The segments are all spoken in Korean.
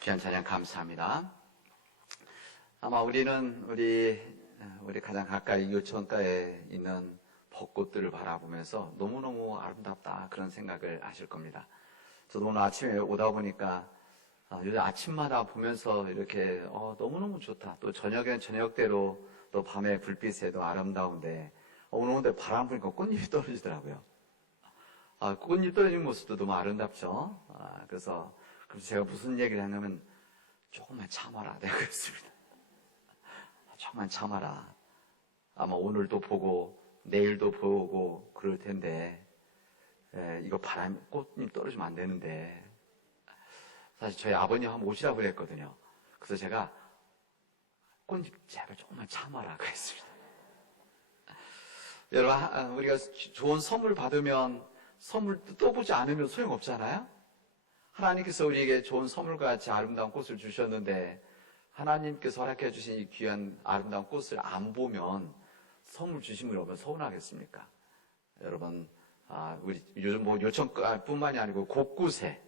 귀한 찬양 감사합니다. 아마 우리는 우리 가장 가까이 요천가에 있는 벚꽃들을 바라보면서 너무너무 아름답다 그런 생각을 하실 겁니다. 저도 오늘 아침에 오다 보니까 요즘 아침마다 보면서 이렇게 너무너무 좋다. 또 저녁엔 저녁대로 또 밤에 불빛에도 아름다운데 오늘 근데 바람 불니까 꽃잎이 떨어지더라고요. 꽃잎 떨어지는 모습도 너무 아름답죠. 그래서 제가 무슨 얘기를 했냐면 조금만 참아라 내가 그랬습니다. 조금만 참아라. 아마 오늘도 보고 내일도 보고 그럴 텐데 이거 바람 꽃잎 떨어지면 안 되는데 사실 저희 아버님 한번 오시라고 그랬거든요. 그래서 제가 꽃잎 제발 조금만 참아라 그랬습니다. 여러분 우리가 좋은 선물 받으면 선물 떠보지 않으면 소용없잖아요. 하나님께서 우리에게 좋은 선물과 같이 아름다운 꽃을 주셨는데 하나님께서 허락해 주신 이 귀한 아름다운 꽃을 안 보면 선물 주신 분 여러분 서운하겠습니까? 여러분 우리 요즘 요천뿐만이 아니고 곳곳에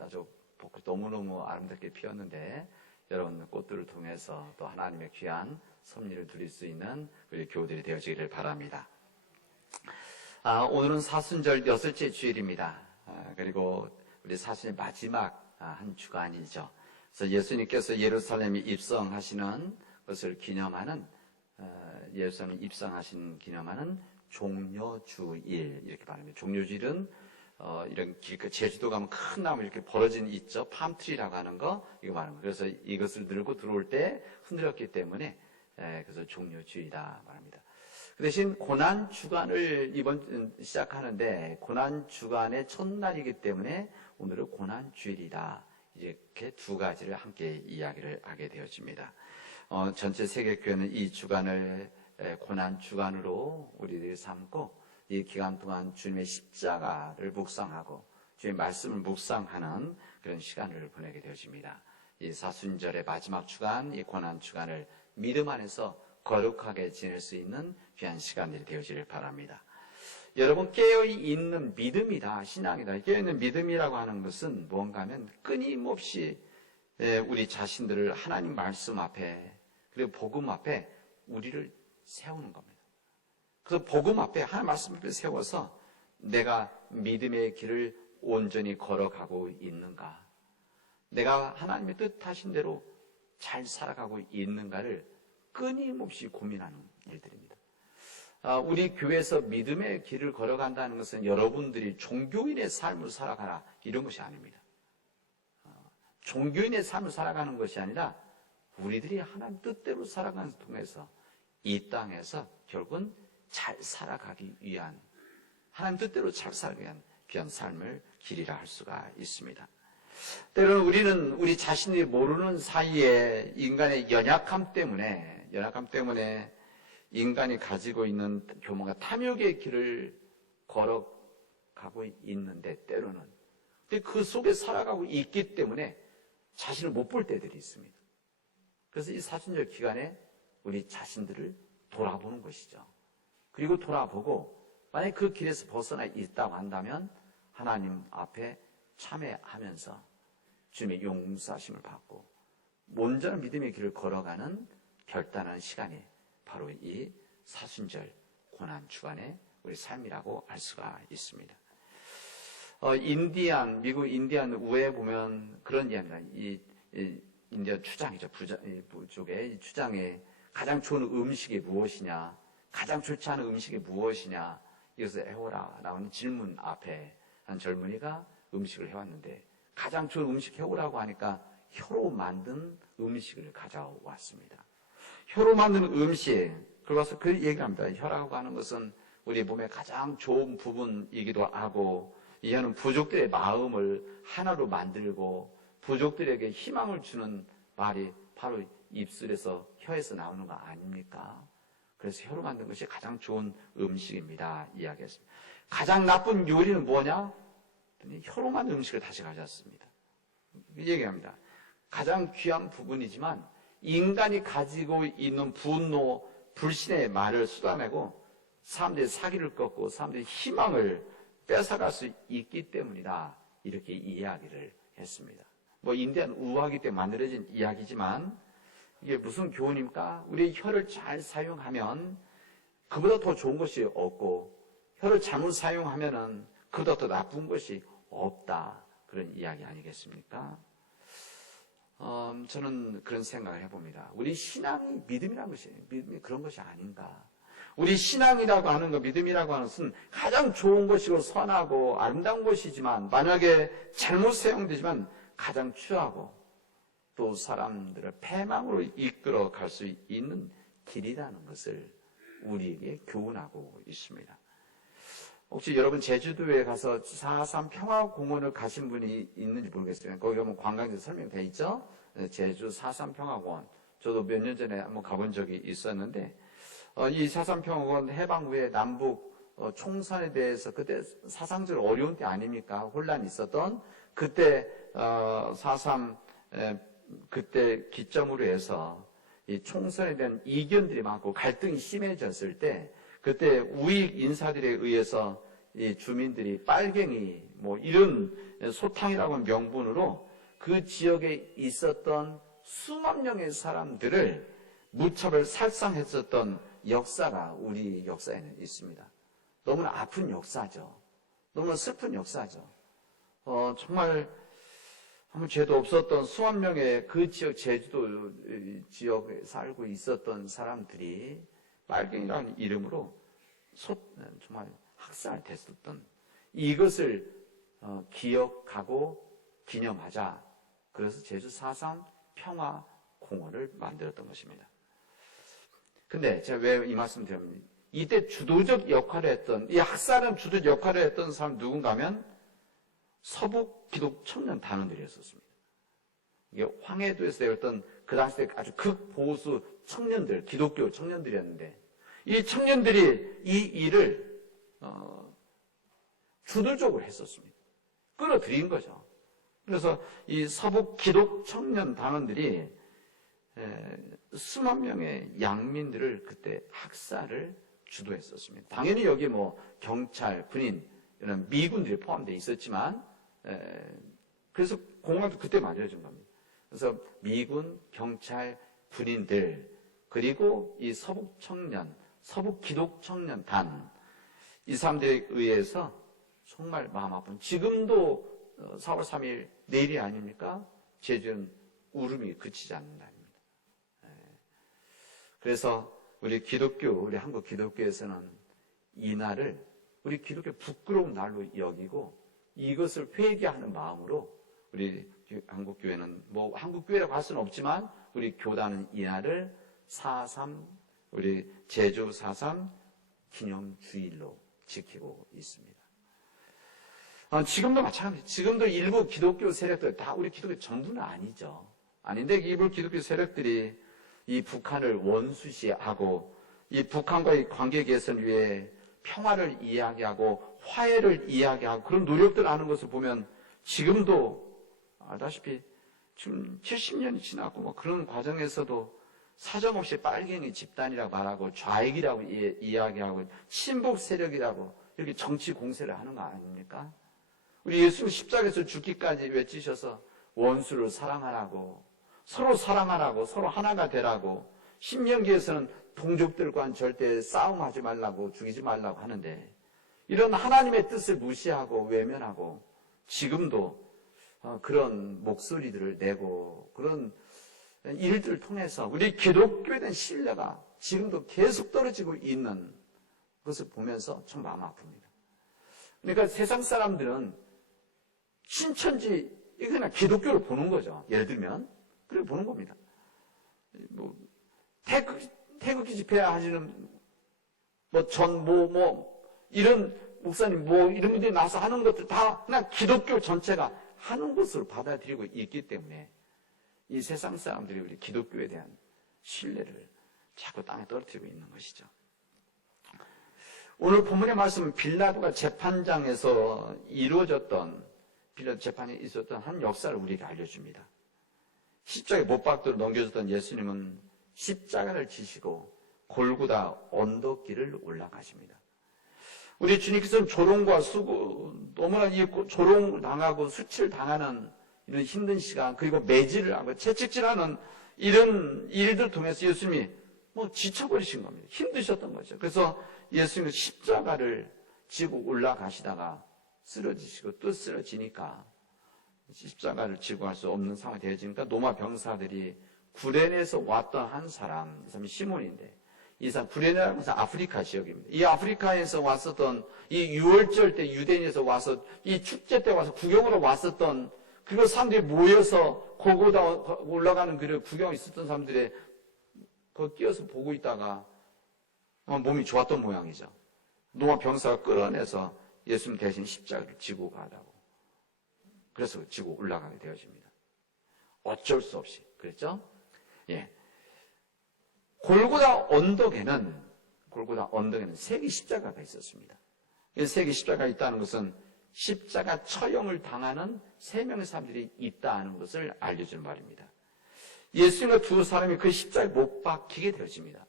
아주 벚꽃 너무너무 아름답게 피었는데 여러분 꽃들을 통해서 또 하나님의 귀한 섭리를 누릴 수 있는 우리 교우들이 되어지기를 바랍니다. 오늘은 사순절 6째 주일입니다. 그리고 우리 사순의 마지막 한 주간이죠. 그래서 예수님께서 예루살렘에 입성하시는 것을 기념하는 예루살렘에 입성하신 기념하는 종려주일 이렇게 말합니다. 종려주일은 이런 제주도 가면 큰 나무 이렇게 벌어진 있죠. 팜트리라고 하는 거 이거 말합니다. 그래서 이것을 들고 들어올 때 흔들었기 때문에 그래서 종려주일이다 말합니다. 그 대신 고난주간을 이번 시작하는데 고난주간의 첫날이기 때문에 오늘은 고난주일이다. 이렇게 두 가지를 함께 이야기를 하게 되어집니다. 전체 세계교회는 이 주간을 고난주간으로 우리들이 삼고 이 기간 동안 주님의 십자가를 묵상하고 주님의 말씀을 묵상하는 그런 시간을 보내게 되어집니다. 이 사순절의 마지막 주간, 이 고난주간을 믿음 안에서 거룩하게 지낼 수 있는 귀한 시간들이 되어지길 바랍니다. 여러분 깨어있는 믿음이다. 신앙이다. 깨어있는 믿음이라고 하는 것은 무언가 하면 끊임없이 우리 자신들을 하나님 말씀 앞에 그리고 복음 앞에 우리를 세우는 겁니다. 그래서 복음 앞에 하나님 말씀 앞에 세워서 내가 믿음의 길을 온전히 걸어가고 있는가, 내가 하나님의 뜻하신 대로 잘 살아가고 있는가를 끊임없이 고민하는 일들입니다. 우리 교회에서 믿음의 길을 걸어간다는 것은 여러분들이 종교인의 삶을 살아가라 이런 것이 아닙니다. 종교인의 삶을 살아가는 것이 아니라 우리들이 하나님 뜻대로 살아가는 것을 통해서 이 땅에서 결국은 잘 살아가기 위한 하나님 뜻대로 잘 살기 위한 귀한 삶을 길이라 할 수가 있습니다. 때로는 우리는 우리 자신이 모르는 사이에 인간의 연약함 때문에 인간이 가지고 있는 교만과 탐욕의 길을 걸어가고 있는데 때로는 근데 그 속에 살아가고 있기 때문에 자신을 못 볼 때들이 있습니다. 그래서 이 사순절 기간에 우리 자신들을 돌아보는 것이죠. 그리고 돌아보고 만약에 그 길에서 벗어나 있다고 한다면 하나님 앞에 참회하면서 주님의 용서하심을 받고 온전한 믿음의 길을 걸어가는 결단하는 시간이 바로 이 사순절 고난주간의 우리 삶이라고 할 수가 있습니다. 미국 인디안 우에 보면 그런 이야기입니다. 이 인디안 추장이죠. 부족의 이 추장에 가장 좋은 음식이 무엇이냐, 가장 좋지 않은 음식이 무엇이냐, 이것을 해오라 나오는 질문 앞에 한 젊은이가 음식을 해왔는데 가장 좋은 음식 해오라고 하니까 혀로 만든 음식을 가져왔습니다. 혀로 만든 음식, 그래서 그 얘기를 합니다. 혀라고 하는 것은 우리 몸의 가장 좋은 부분이기도 하고 이 혀는 부족들의 마음을 하나로 만들고 부족들에게 희망을 주는 말이 바로 입술에서 혀에서 나오는 거 아닙니까? 그래서 혀로 만든 것이 가장 좋은 음식입니다. 이야기했습니다. 가장 나쁜 요리는 뭐냐? 혀로 만든 음식을 다시 가져왔습니다. 얘기합니다. 가장 귀한 부분이지만 인간이 가지고 있는 분노, 불신의 말을 쏟아내고 사람들의 사기를 꺾고 사람들의 희망을 뺏어갈 수 있기 때문이다. 이렇게 이야기를 했습니다. 뭐 인대한 우화기 때문에 만들어진 이야기지만 이게 무슨 교훈입니까? 우리 혀를 잘 사용하면 그보다 더 좋은 것이 없고 혀를 잘못 사용하면은 그보다 더 나쁜 것이 없다. 그런 이야기 아니겠습니까? 저는 그런 생각을 해봅니다. 우리 신앙이 믿음이라는 것이, 믿음이 그런 것이 아닌가. 우리 신앙이라고 하는 것, 믿음이라고 하는 것은 가장 좋은 것이고 선하고 아름다운 것이지만 만약에 잘못 사용되지만 가장 추하고 또 사람들을 패망으로 이끌어 갈 수 있는 길이라는 것을 우리에게 교훈하고 있습니다. 혹시 여러분 제주도에 가서 4.3 평화공원을 가신 분이 있는지 모르겠어요. 거기 가면 관광지 설명되어 있죠. 제주 4.3 평화공원. 저도 몇 년 전에 한번 가본 적이 있었는데 이 4.3 평화공원 해방 후에 남북 총선에 대해서 그때 사상적으로 어려운 때 아닙니까? 혼란이 있었던 그때 4.3 그때 기점으로 해서 이 총선에 대한 이견들이 많고 갈등이 심해졌을 때 그때 우익 인사들에 의해서 이 주민들이 빨갱이 뭐 이런 소탕이라고 하는 명분으로 그 지역에 있었던 수만 명의 사람들을 무차별 살상했었던 역사가 우리 역사에는 있습니다. 너무나 아픈 역사죠. 너무나 슬픈 역사죠. 정말 아무 죄도 없었던 수만 명의 그 지역, 제주도 지역에 살고 있었던 사람들이 빨갱이라는 이름으로 정말 학살됐었던 이것을 기억하고 기념하자. 그래서 제주 4.3 평화공원을 만들었던 것입니다. 근데 제가 왜 이 말씀 드립니까? 이때 주도적 역할을 했던, 이 학살은 주도적 역할을 했던 사람 누군가 하면 서북 기독 청년 단원들이었습니다. 이게 황해도에서 내었던 그 당시에 아주 극보수 청년들, 기독교 청년들이었는데 이 청년들이 이 일을 주도적으로 했었습니다. 끌어들인 거죠. 그래서 이 서북 기독 청년 단원들이 수만 명의 양민들을 그때 학살을 주도했었습니다. 당연히 여기 뭐 경찰, 군인 이런 미군들이 포함되어 있었지만 그래서 공항도 그때 만들어진 겁니다. 그래서 미군, 경찰, 군인들 그리고 이 서북 청년, 서북 기독 청년단 이 사람들에 의해서 정말 마음 아픈 지금도 4월 3일 내일이 아닙니까? 제주는 울음이 그치지 않는답니다. 그래서 우리 기독교, 우리 한국 기독교에서는 이 날을 우리 기독교 부끄러운 날로 여기고 이것을 회개하는 마음으로 우리 한국교회는 뭐 한국교회라고 할 수는 없지만 우리 교단은 이 날을 4.3 우리 제주 4.3 기념주일로 지키고 있습니다. 지금도 마찬가지. 지금도 일부 기독교 세력들 다 우리 기독교 전부는 아니죠. 아닌데 일부 기독교 세력들이 이 북한을 원수시하고 이 북한과의 관계 개선 위해 평화를 이야기하고 화해를 이야기하고 그런 노력들 하는 것을 보면 지금도 알다시피 지금 70년이 지나고 뭐 그런 과정에서도 사정없이 빨갱이 집단이라고 말하고 좌익이라고 이야기하고 친북 세력이라고 이렇게 정치 공세를 하는 거 아닙니까? 우리 예수님 십자가에서 죽기까지 외치셔서 원수를 사랑하라고 서로 사랑하라고 서로 하나가 되라고 신명기에서는 동족들과는 절대 싸움하지 말라고 죽이지 말라고 하는데 이런 하나님의 뜻을 무시하고 외면하고 지금도 그런 목소리들을 내고 그런 일들을 통해서 우리 기독교에 대한 신뢰가 지금도 계속 떨어지고 있는 것을 보면서 참 마음 아픕니다. 그러니까 세상 사람들은 신천지 이거 그냥 기독교로 보는 거죠. 예를 들면 그렇게 보는 겁니다. 뭐 태극기 집회 하시는 이런 목사님 이런 분들이 나서 하는 것들 다 그냥 기독교 전체가 하는 것으로 받아들이고 있기 때문에 이 세상 사람들이 우리 기독교에 대한 신뢰를 자꾸 땅에 떨어뜨리고 있는 것이죠. 오늘 본문의 말씀은 빌라도가 재판장에서 이루어졌던 빌라도 재판에 있었던 한 역사를 우리에게 알려줍니다. 십자가에 못 박도록 넘겨졌던 예수님은 십자가를 지시고 골고다 언덕길을 올라가십니다. 우리 주님께서는 조롱과 수고, 너무나 이 조롱당하고 수치를 당하는 이런 힘든 시간, 그리고 매질을 하고 채찍질하는 이런 일들 통해서 예수님이 지쳐버리신 겁니다. 힘드셨던 거죠. 그래서 예수님은 십자가를 지고 올라가시다가 쓰러지시고 또 쓰러지니까 십자가를 지고 할 수 없는 상황이 되어지니까 로마 병사들이 구레네에서 왔던 한 사람, 이 사람이 시몬인데, 이 사람 구레네라는 것은 아프리카 지역입니다. 이 아프리카에서 왔었던 이 유월절 때 유대인에서 와서 이 축제 때 와서 구경으로 왔었던, 그리고 사람들이 모여서 고고다 올라가는 그 구경에 있었던 사람들의 그 뛰어서 보고 있다가 몸이 좋았던 모양이죠. 로마 병사가 끌어내서 예수님 대신 십자가를 지고 가라고. 그래서 지고 올라가게 되어집니다. 어쩔 수 없이. 그랬죠? 예. 골고다 언덕에는 세개 십자가가 있었습니다. 세개 십자가가 있다는 것은 십자가 처형을 당하는 3명의 사람들이 있다는 것을 알려주는 말입니다. 예수님과 두 사람이 그 십자가에 못 박히게 되어집니다.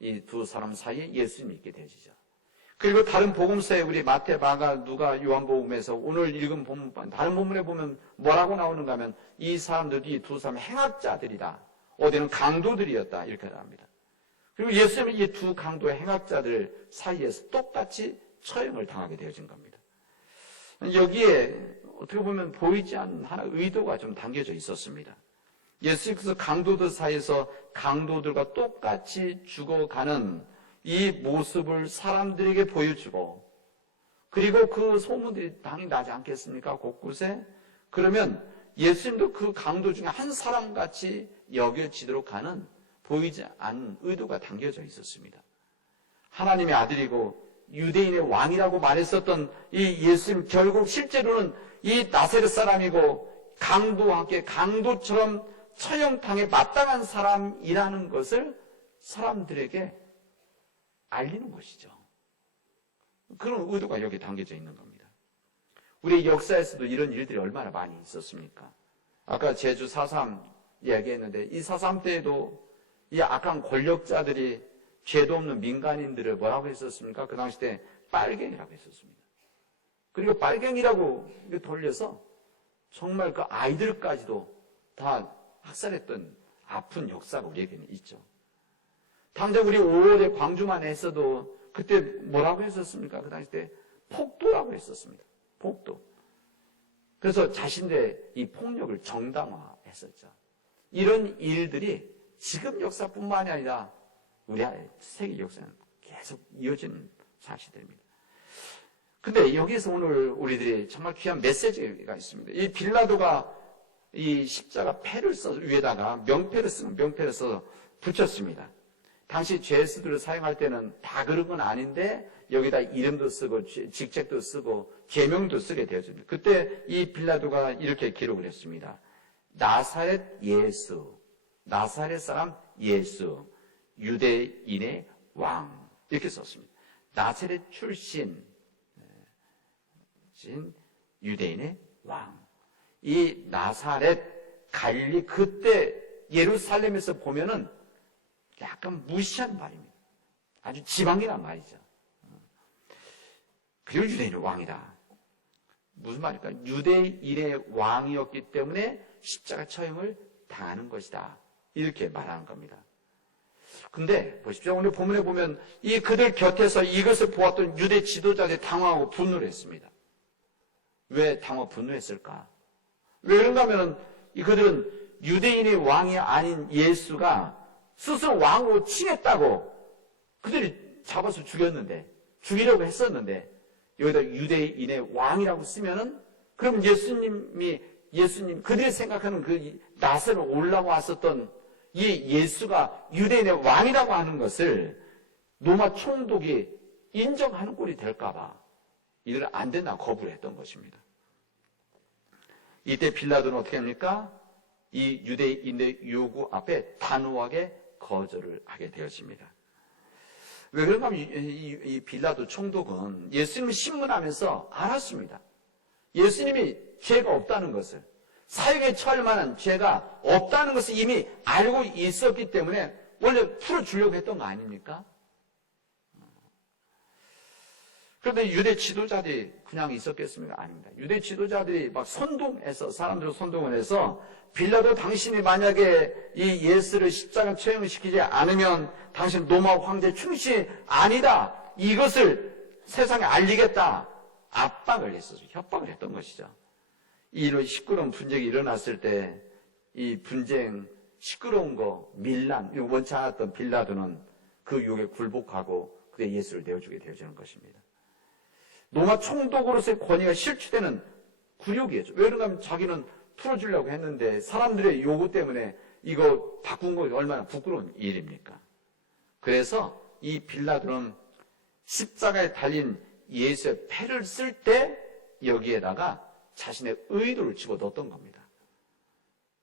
이 두 사람 사이에 예수님이 있게 되어지죠. 그리고 다른 복음서에 우리 마태, 마가, 누가, 요한복음에서 오늘 읽은 본문, 다른 본문에 보면 뭐라고 나오는가 하면 이 사람들이 두 사람 행악자들이다. 어디는 강도들이었다. 이렇게 나옵니다. 그리고 예수님은 이 두 강도의 행악자들 사이에서 똑같이 처형을 당하게 되어진 겁니다. 여기에 어떻게 보면 보이지 않는 하나의 의도가 좀 담겨져 있었습니다. 예수님께서 강도들 사이에서 강도들과 똑같이 죽어가는 이 모습을 사람들에게 보여주고, 그리고 그 소문들이 당연히 나지 않겠습니까? 곳곳에. 그러면 예수님도 그 강도 중에 한 사람같이 여겨지도록 하는 보이지 않는 의도가 담겨져 있었습니다. 하나님의 아들이고 유대인의 왕이라고 말했었던 이 예수님, 결국 실제로는 이 나사렛 사람이고 강도와 함께 강도처럼 처형당에 마땅한 사람이라는 것을 사람들에게 알리는 것이죠. 그런 의도가 여기 담겨져 있는 겁니다. 우리 역사에서도 이런 일들이 얼마나 많이 있었습니까? 아까 제주 4.3 이야기했는데, 이 4.3 때에도 이 악한 권력자들이 죄도 없는 민간인들을 뭐라고 했었습니까? 그 당시 때 빨갱이라고 했었습니다. 그리고 빨갱이라고 돌려서 정말 그 아이들까지도 다 학살했던 아픈 역사가 우리에게는 있죠. 당장 우리 5월에 광주만 했어도 그때 뭐라고 했었습니까? 그 당시 때 폭도라고 했었습니다. 폭도. 그래서 자신들의 이 폭력을 정당화했었죠. 이런 일들이 지금 역사뿐만이 아니라 우리 세계 역사는 계속 이어지는 사실들입니다. 근데 여기에서 오늘 우리들이 정말 귀한 메시지가 있습니다. 이 빌라도가 이 십자가 패를 써서 위에다가 명패를 써서 붙였습니다. 당시 죄수들을 사용할 때는 다 그런 건 아닌데 여기다 이름도 쓰고 직책도 쓰고 계명도 쓰게 되었습니다. 그때 이 빌라도가 이렇게 기록을 했습니다. 나사렛 예수, 나사렛 사람 예수, 유대인의 왕, 이렇게 썼습니다. 나사렛 출신 유대인의 왕. 이 나사렛, 갈릴리, 그때 예루살렘에서 보면은 약간 무시한 말입니다. 아주 지방이란 말이죠. 그리고 유대인의 왕이다. 무슨 말일까? 유대인의 왕이었기 때문에 십자가 처형을 당하는 것이다. 이렇게 말하는 겁니다. 근데 보십시오. 오늘 본문에 보면 이 그들 곁에서 이것을 보았던 유대 지도자들이 당황하고 분노를 했습니다. 왜 분노했을까? 왜 그런가 하면 그들은 유대인의 왕이 아닌 예수가 스스로 왕으로 칭했다고 그들이 잡아서 죽이려고 했었는데 여기다 유대인의 왕이라고 쓰면은 그럼 예수님 그들이 생각하는 그 나사렛 올라왔었던 이 예수가 유대인의 왕이라고 하는 것을 로마 총독이 인정하는 꼴이 될까봐 이들은 안 된다 거부를 했던 것입니다. 이때 빌라도는 어떻게 합니까? 이 유대인의 요구 앞에 단호하게 거절을 하게 되었습니다. 왜 그런가 하면 이 빌라도 총독은 예수님을 신문하면서 알았습니다. 예수님이 죄가 없다는 것을, 사형에 처할 만한 죄가 없다는 것을 이미 알고 있었기 때문에 원래 풀어주려고 했던 거 아닙니까? 그런데 유대 지도자들이 그냥 있었겠습니까? 아닙니다. 유대 지도자들이 막 선동해서, 사람들을 선동을 해서 빌라도 당신이 만약에 이 예수를 십자가 처형시키지 않으면 당신 로마 황제 충신이 아니다. 이것을 세상에 알리겠다. 압박을 했어서 협박을 했던 것이죠. 이런 시끄러운 분쟁이 일어났을 때 이 분쟁 시끄러운 거 밀란 이거 원치 않았던 빌라도는 그 유혹에 굴복하고 그때 예수를 내어주게 되어지는 것입니다. 로마 총독으로서의 권위가 실추되는 굴욕이었죠. 왜 그런가 하면 자기는 풀어주려고 했는데 사람들의 요구 때문에 이거 바꾼 거 얼마나 부끄러운 일입니까? 그래서 이 빌라도는 십자가에 달린 예수의 패를 쓸 때 여기에다가 자신의 의도를 집어넣었던 겁니다.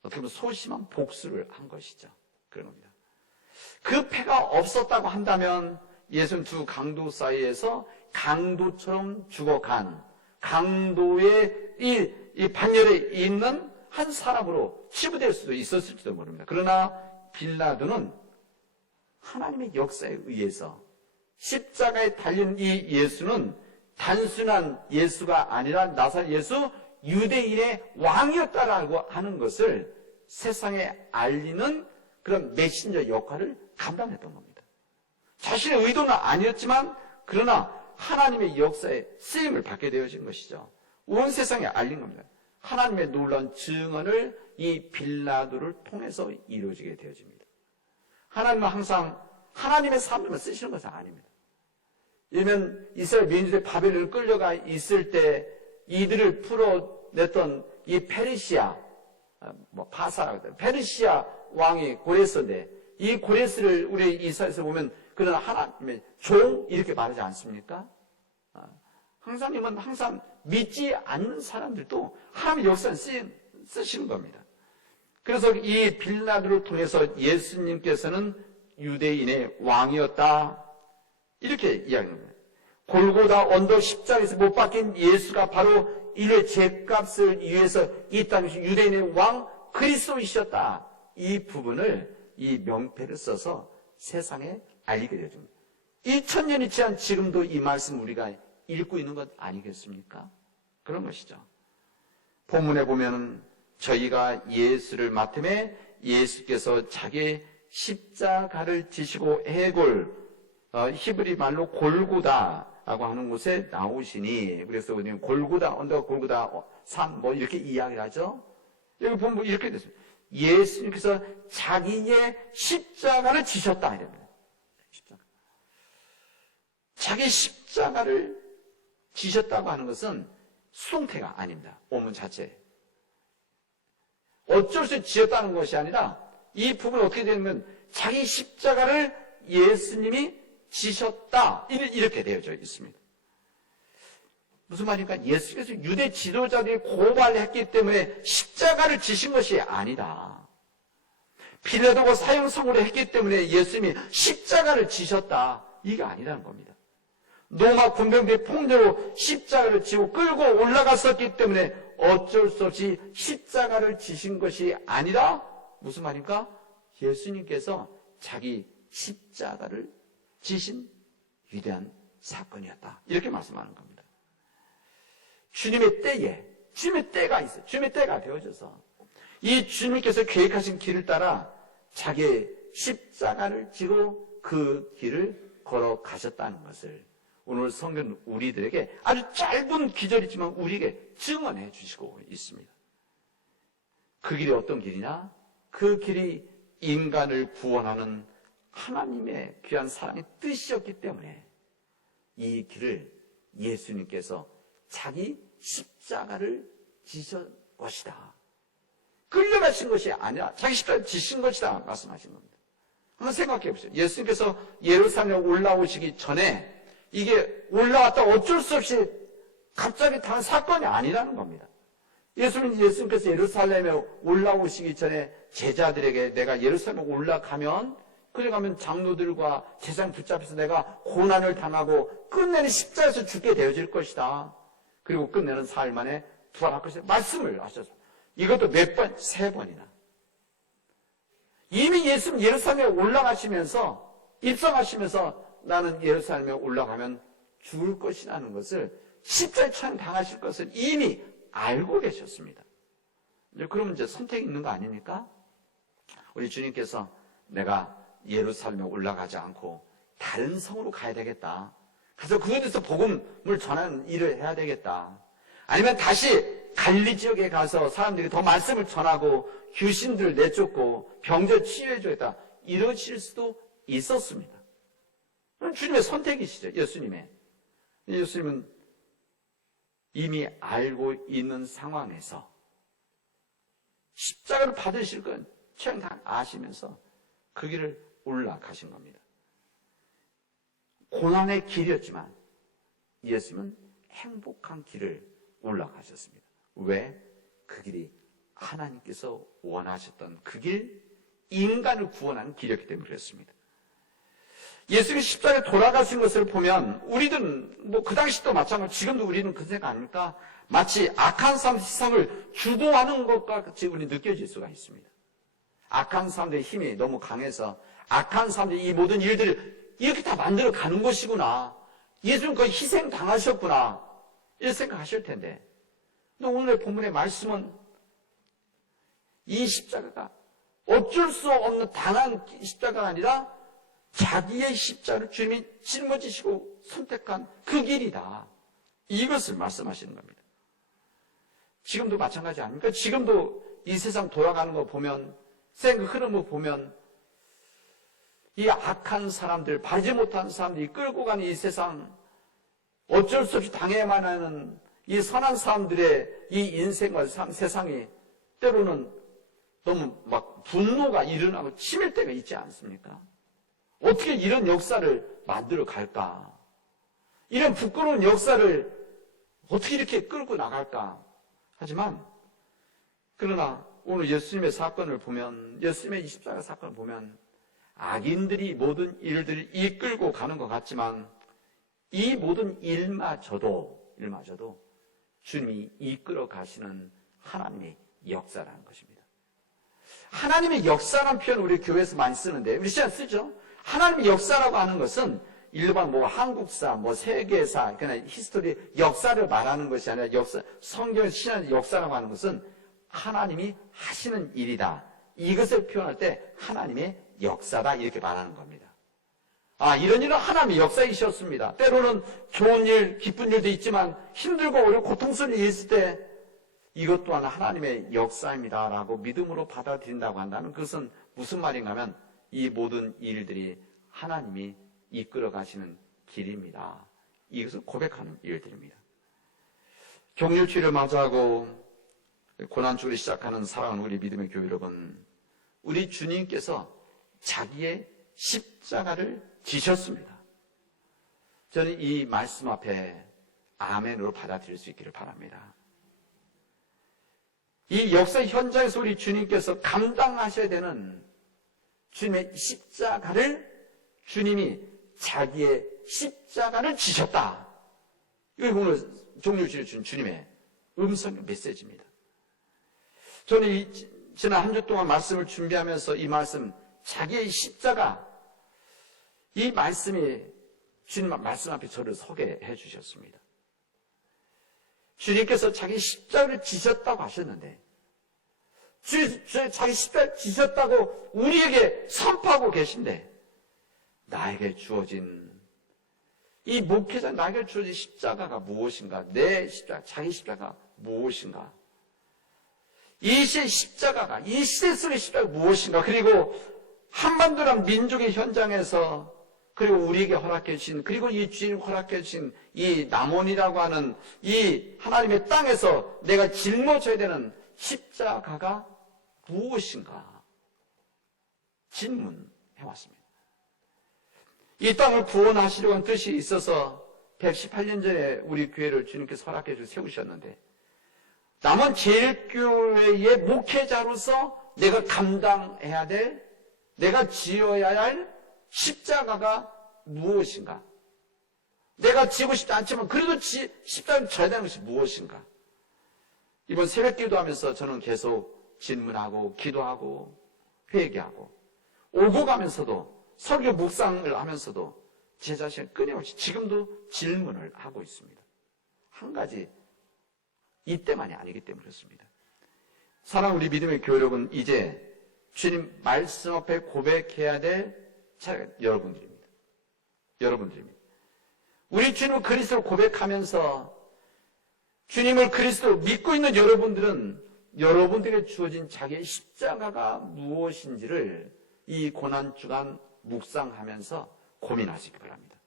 어떻게 보면 소심한 복수를 한 것이죠. 그런 겁니다. 그 패가 없었다고 한다면 예수는 두 강도 사이에서 강도처럼 죽어간 강도의 이 반열에 있는 한 사람으로 치부될 수도 있었을지도 모릅니다. 그러나 빌라도는 하나님의 역사에 의해서 십자가에 달린 이 예수는 단순한 예수가 아니라 나사렛 예수 유대인의 왕이었다라고 하는 것을 세상에 알리는 그런 메신저 역할을 감당했던 겁니다. 자신의 의도는 아니었지만 그러나 하나님의 역사에 쓰임을 받게 되어진 것이죠. 온 세상에 알린 겁니다. 하나님의 놀라운 증언을 이 빌라도를 통해서 이루어지게 되어집니다. 하나님은 항상 하나님의 사람들만 쓰시는 것은 아닙니다. 왜냐하면 이스라엘 민족의 바벨론에 끌려가 있을 때 이들을 풀어냈던 이 페르시아, 페르시아 왕이 고레스인데 이 고레스를 우리 이사야에서 보면 그는 하나님의 종 이렇게 말하지 않습니까? 하나님은 항상 믿지 않는 사람들도 하나님의 역사를 쓰시는 겁니다. 그래서 이 빌라도를 통해서 예수님께서는 유대인의 왕이었다. 이렇게 이야기합니다. 골고다 언덕 십자가에서 못 박힌 예수가 바로 인류의 죄값을 위해서 이 땅에서 유대인의 왕 그리스도이셨다. 이 부분을 이 명패를 써서 세상에 알리게 되어집니다. 2000년이 지난 지금도 이 말씀 우리가 읽고 있는 것 아니겠습니까? 그런 것이죠. 본문에 보면 저희가 예수를 맡음에 예수께서 자기의 십자가를 지시고 해골 히브리 말로 골고다라고 하는 곳에 나오시니 그래서 우리는 골고다 언덕 골고다 산 뭐 이렇게 이야기를 하죠. 여기 보면 이렇게 됐습니다. 예수님께서 자기의 십자가를 지셨다 이랍니다. 자기 십자가를 지셨다고 하는 것은 수동태가 아닙니다. 본문 자체. 어쩔 수 없이 지었다는 것이 아니라 이 부분이 어떻게 되냐면 자기 십자가를 예수님이 지셨다. 이렇게 되어져 있습니다. 무슨 말입니까? 예수께서 유대 지도자들이 고발했기 때문에 십자가를 지신 것이 아니다. 빌라도가 사형선고를 했기 때문에 예수님이 십자가를 지셨다. 이게 아니라는 겁니다. 로마 군병들의 폭력으로 십자가를 지고 끌고 올라갔었기 때문에 어쩔 수 없이 십자가를 지신 것이 아니라 무슨 말입니까? 예수님께서 자기 십자가를 지신 위대한 사건이었다. 이렇게 말씀하는 겁니다. 주님의 때에, 주님의 때가 있어요. 주님의 때가 되어져서 이 주님께서 계획하신 길을 따라 자기의 십자가를 지고 그 길을 걸어가셨다는 것을 오늘 성경 우리들에게 아주 짧은 기절이지만 우리에게 증언해 주시고 있습니다. 그 길이 어떤 길이냐? 그 길이 인간을 구원하는 하나님의 귀한 사랑의 뜻이었기 때문에 이 길을 예수님께서 자기 십자가를 지신 것이다. 끌려가신 것이 아니라 자기 십자가를 지신 것이다 말씀하신 겁니다. 한번 생각해 보세요. 예수님께서 예루살렘에 올라오시기 전에 이게 올라왔다 어쩔 수 없이 갑자기 단 사건이 아니라는 겁니다. 예수님께서 예루살렘에 올라오시기 전에 제자들에게 내가 예루살렘에 올라가면 그래가면 장로들과 제사장 붙잡혀서 내가 고난을 당하고 끝내는 십자가에서 죽게 되어질 것이다. 그리고 끝내는 사흘 만에 부활할 것이다. 말씀을 하셨습니다. 이것도 몇 번? 3번이나. 이미 예수님 예루살렘에 올라가시면서 입성하시면서 나는 예루살렘에 올라가면 죽을 것이라는 것을 십자가에 당하실 것을 이미 알고 계셨습니다. 그러면 이제 선택이 있는 거 아닙니까? 우리 주님께서 내가 예루살렘에 올라가지 않고 다른 성으로 가야 되겠다. 그래서 그곳에서 복음을 전하는 일을 해야 되겠다. 아니면 다시 갈리 지역에 가서 사람들이 더 말씀을 전하고 귀신들을 내쫓고 병자 치유해주겠다. 이러실 수도 있었습니다. 주님의 선택이시죠. 예수님의. 예수님은 이미 알고 있는 상황에서 십자가를 받으실 건 다 아시면서 그 길을 올라가신 겁니다. 고난의 길이었지만 예수님은 행복한 길을 올라가셨습니다. 왜? 그 길이 하나님께서 원하셨던 그 길, 인간을 구원하는 길이었기 때문에 그랬습니다. 예수님이 십자가에 돌아가신 것을 보면 우리들은 그 당시도 마찬가지로 지금도 우리는 그 생각 아닙니까? 마치 악한 사람 세상을 주도하는 것과 같이 우리 느껴질 수가 있습니다. 악한 사람들의 힘이 너무 강해서 악한 사람들이 이 모든 일들을 이렇게 다 만들어 가는 것이구나. 예수님 거의 희생 당하셨구나. 이렇게 생각하실 텐데. 근데 오늘의 본문의 말씀은 이 십자가가 어쩔 수 없는 당한 십자가가 아니라 자기의 십자가를 주님이 짊어지시고 선택한 그 길이다. 이것을 말씀하시는 겁니다. 지금도 마찬가지 아닙니까? 지금도 이 세상 돌아가는 거 보면, 생 흐름을 보면, 이 악한 사람들, 바르지 못한 사람들이 끌고 가는 이 세상, 어쩔 수 없이 당해야만 하는 이 선한 사람들의 이 인생과 세상이 때로는 너무 막 분노가 일어나고 치밀 때가 있지 않습니까? 어떻게 이런 역사를 만들어 갈까? 이런 부끄러운 역사를 어떻게 이렇게 끌고 나갈까? 하지만 그러나 오늘 예수님의 사건을 보면, 예수님의 24가 사건을 보면 악인들이 모든 일들을 이끌고 가는 것 같지만 이 모든 일마저도 주님이 이끌어 가시는 하나님의 역사라는 것입니다. 하나님의 역사라는 표현 우리 교회에서 많이 쓰는데 우리 시간 쓰죠? 하나님의 역사라고 하는 것은 일반 한국사, 세계사, 그냥 히스토리, 역사를 말하는 것이 아니라 성경 신앙의 역사라고 하는 것은 하나님이 하시는 일이다. 이것을 표현할 때 하나님의 역사다 이렇게 말하는 겁니다. 이런 일은 하나님의 역사이셨습니다. 때로는 좋은 일, 기쁜 일도 있지만 힘들고 어렵고 고통스러운 일이 있을 때 이것 또한 하나님의 역사입니다라고 믿음으로 받아들인다고 한다는 그것은 무슨 말인가 하면 이 모든 일들이 하나님이 이끌어 가시는 길입니다. 이것을 고백하는 일들입니다. 격렬주의를 맞이하고 고난주를 시작하는 사랑하는 우리 믿음의 교회 여러분, 우리 주님께서 자기의 십자가를 지셨습니다. 저는 이 말씀 앞에 아멘으로 받아들일 수 있기를 바랍니다. 이 역사 현장에서 우리 주님께서 감당하셔야 되는 주님의 십자가를 주님이 자기의 십자가를 지셨다. 이게 오늘 종료주를 준 주님의 음성 메시지입니다. 저는 지난 한 주 동안 말씀을 준비하면서 이 말씀, 자기의 십자가, 이 말씀이 주님 말씀 앞에 저를 서게 해 주셨습니다. 주님께서 자기 십자가를 지셨다고 하셨는데 자기 십자가를 지셨다고 우리에게 선포하고 계신데 나에게 주어진 이 목회자 나에게 주어진 십자가가 무엇인가? 내 십자가, 자기 십자가가 무엇인가? 이 시대의 십자가가, 이 시대 속의 십자가가 무엇인가? 그리고 한반도란 민족의 현장에서 그리고 우리에게 허락해 주신, 그리고 이 주님 허락해 주신 이 남원이라고 하는 이 하나님의 땅에서 내가 짊어져야 되는 십자가가 무엇인가? 질문해 왔습니다. 이 땅을 구원하시려고 하는 뜻이 있어서 118년 전에 우리 교회를 주님께서 허락해 주셔서 세우셨는데 남원 제일교회의 목회자로서 내가 감당해야 될, 내가 지어야 할 십자가가 무엇인가? 내가 지고 싶지 않지만 그래도 십자가를 져야 되는 것이 무엇인가? 이번 새벽 기도하면서 저는 계속 질문하고 기도하고 회개하고 오고 가면서도 설교 묵상을 하면서도 제 자신을 끊임없이 지금도 질문을 하고 있습니다. 한 가지, 이때만이 아니기 때문에 그렇습니다. 사랑하는 우리 믿음의 교회 여러분, 이제 주님 말씀 앞에 고백해야 될 차례가 여러분들입니다. 여러분들입니다. 우리 주님을 그리스도로 고백하면서 주님을 그리스도로 믿고 있는 여러분들은 여러분들에게 주어진 자기의 십자가가 무엇인지를 이 고난주간 묵상하면서 고민하시기 바랍니다.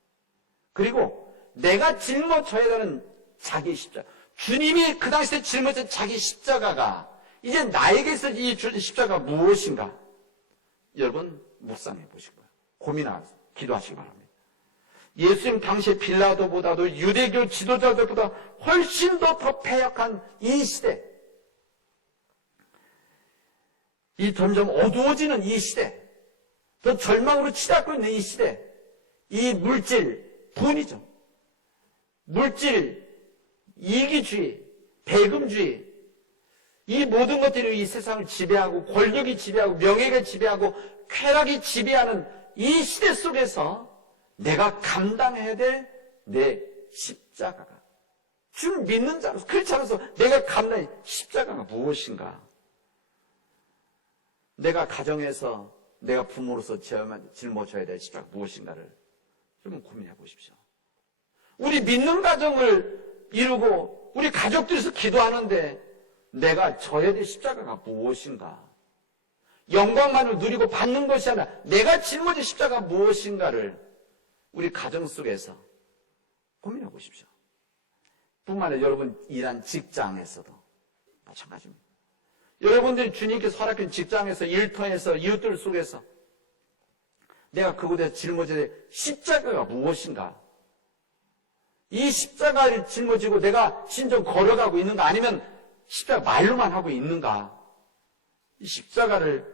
그리고 내가 짊어져야 되는 자기의 십자가, 주님이 그 당시에 짊어진 자기 십자가가 이제 나에게서 이 십자가가 무엇인가? 여러분 묵상해 보시고요. 고민하세요. 기도하시기 바랍니다. 예수님 당시에 빌라도보다도 유대교 지도자들보다 훨씬 더 패역한 이 시대, 이 점점 어두워지는 이 시대, 더 절망으로 치닫고 있는 이 시대, 이 물질, 돈이죠. 물질, 이기주의, 배금주의, 이 모든 것들이 이 세상을 지배하고 권력이 지배하고 명예가 지배하고 쾌락이 지배하는 이 시대 속에서 내가 감당해야 될 내 십자가가, 주를 믿는 자로서, 그렇지 않아서 내가 감당해야 될 십자가가 무엇인가? 내가 가정에서 내가 부모로서 짊어져야 될 십자가가 무엇인가를 좀 고민해 보십시오. 우리 믿는 가정을 이루고 우리 가족들에서 기도하는데 내가 져야 될 십자가가 무엇인가? 영광만을 누리고 받는 것이 아니라 내가 짊어진 십자가가 무엇인가를 우리 가정 속에서 고민해 보십시오. 뿐만 아니라 여러분 일한 직장에서도 마찬가지입니다. 여러분들이 주님께서 허락한 직장에서, 일터에서, 이웃들 속에서 내가 그곳에서 짊어져야 될 십자가가 무엇인가? 이 십자가를 짊어지고 내가 진정 걸어가고 있는가? 아니면 십자가 말로만 하고 있는가? 이 십자가를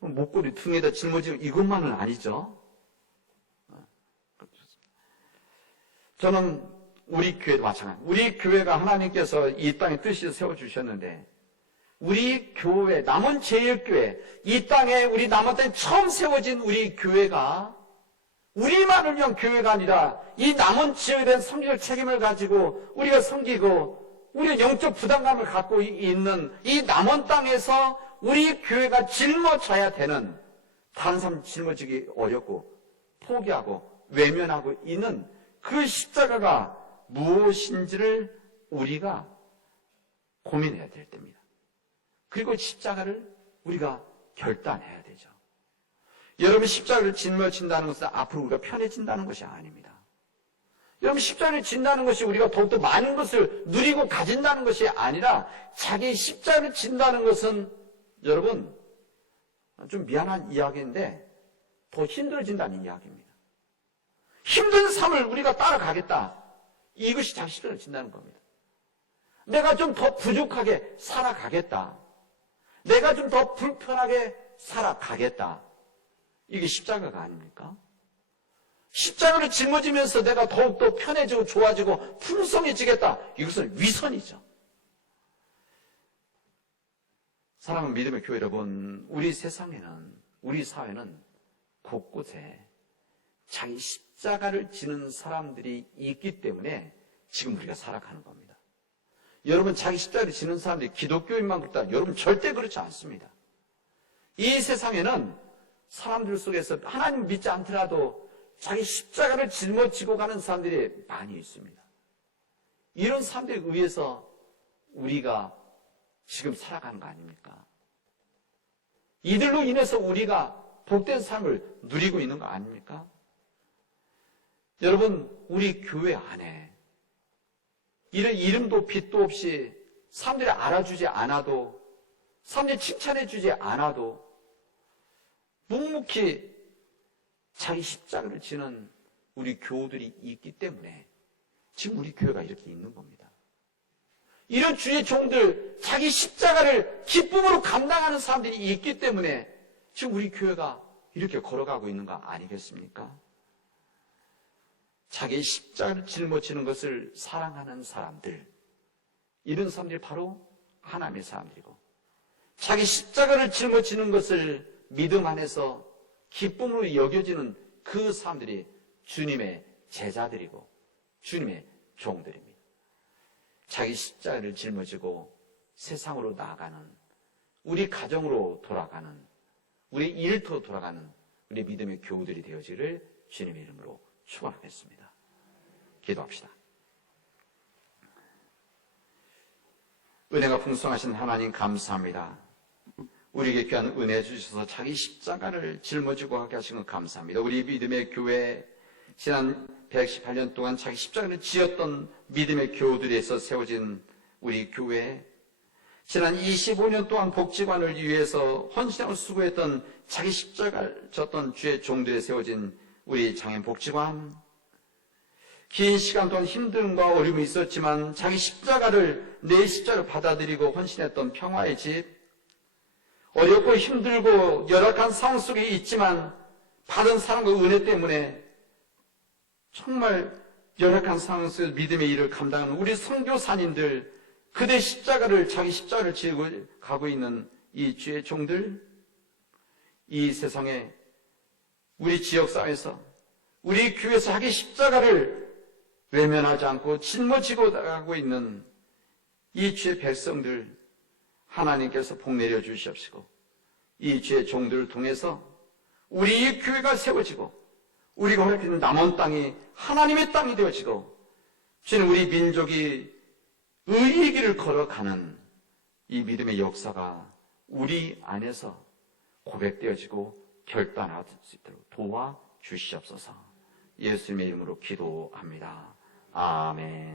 목걸이 등에다 짊어지고 이것만은 아니죠. 저는 우리 교회도 마찬가지입니다. 우리 교회가 하나님께서 이 땅에 뜻을 세워주셨는데 우리 교회, 남원 제일교회, 이 땅에 우리 남원 땅에 처음 세워진 우리 교회가 우리만을 위한 교회가 아니라 이 남원 지역에 대한 성교적 책임을 가지고 우리가 섬기고 우리가 영적 부담감을 갖고 있는 이 남원 땅에서 우리 교회가 짊어져야 되는, 다른 사람 짊어지기 어렵고 포기하고 외면하고 있는 그 십자가가 무엇인지를 우리가 고민해야 될 때입니다. 그리고 십자가를 우리가 결단해야 되죠. 여러분 십자가를 짊어진다는 것은 앞으로 우리가 편해진다는 것이 아닙니다. 여러분 십자가를 진다는 것이 우리가 더욱더 많은 것을 누리고 가진다는 것이 아니라 자기 십자가를 진다는 것은 여러분 좀 미안한 이야기인데 더 힘들어진다는 이야기입니다. 힘든 삶을 우리가 따라가겠다. 이것이 자기 십자가를 진다는 겁니다. 내가 좀 더 부족하게 살아가겠다. 내가 좀 더 불편하게 살아가겠다. 이게 십자가가 아닙니까? 십자가를 짊어지면서 내가 더욱더 편해지고 좋아지고 풍성해지겠다. 이것은 위선이죠. 사랑하는 믿음의 교회 여러분, 우리 세상에는, 우리 사회는 곳곳에 자기 십자가를 지는 사람들이 있기 때문에 지금 우리가 살아가는 겁니다. 여러분 자기 십자가를 지는 사람들이 기독교인만 그렇다. 여러분 절대 그렇지 않습니다. 이 세상에는 사람들 속에서 하나님 믿지 않더라도 자기 십자가를 짊어지고 가는 사람들이 많이 있습니다. 이런 사람들에 의해서 우리가 지금 살아가는 거 아닙니까? 이들로 인해서 우리가 복된 삶을 누리고 있는 거 아닙니까? 여러분 우리 교회 안에 이런 이름도 빛도 없이 사람들이 알아주지 않아도, 사람들이 칭찬해주지 않아도 묵묵히 자기 십자가를 지는 우리 교우들이 있기 때문에 지금 우리 교회가 이렇게 있는 겁니다. 이런 주의 종들, 자기 십자가를 기쁨으로 감당하는 사람들이 있기 때문에 지금 우리 교회가 이렇게 걸어가고 있는 거 아니겠습니까? 자기의 십자가를 짊어지는 것을 사랑하는 사람들, 이런 사람들이 바로 하나님의 사람들이고, 자기 십자가를 짊어지는 것을 믿음 안에서 기쁨으로 여겨지는 그 사람들이 주님의 제자들이고 주님의 종들입니다. 자기 십자가를 짊어지고 세상으로 나아가는, 우리 가정으로 돌아가는, 우리 일터로 돌아가는 우리 믿음의 교우들이 되어지기를 주님의 이름으로 축원하겠습니다. 기도합시다. 은혜가 풍성하신 하나님 감사합니다. 우리에게 귀한 은혜 주셔서 자기 십자가를 짊어지고 하게 하신 것 감사합니다. 우리 믿음의 교회, 지난 118년 동안 자기 십자가를 지었던 믿음의 교우들에서 세워진 우리 교회, 지난 25년 동안 복지관을 위해서 헌신하고 수고했던 자기 십자가를 졌던 주의 종들에 세워진 우리 장애인 복지관, 긴 시간 동안 힘듦과 어려움이 있었지만 자기 십자가를, 내 십자가를 받아들이고 헌신했던 평화의 집, 어렵고 힘들고 열악한 상황 속에 있지만 받은 사랑과 은혜 때문에 정말 열악한 상황 속에서 믿음의 일을 감당하는 우리 선교사님들, 그대 십자가를, 자기 십자가를 지고 가고 있는 이 주의 종들, 이 세상에 우리 지역사회에서, 우리 교회에서 자기 십자가를 외면하지 않고 짊어지고 나가고 있는 이 주의 백성들, 하나님께서 복 내려 주시옵시고 이 주의 종들을 통해서 우리 이 교회가 세워지고 우리가 허락하는 남은 땅이 하나님의 땅이 되어지고, 주님, 우리 민족이 의의 길을 걸어가는 이 믿음의 역사가 우리 안에서 고백되어지고 결단할 수 있도록 도와주시옵소서. 예수님의 이름으로 기도합니다. 아멘.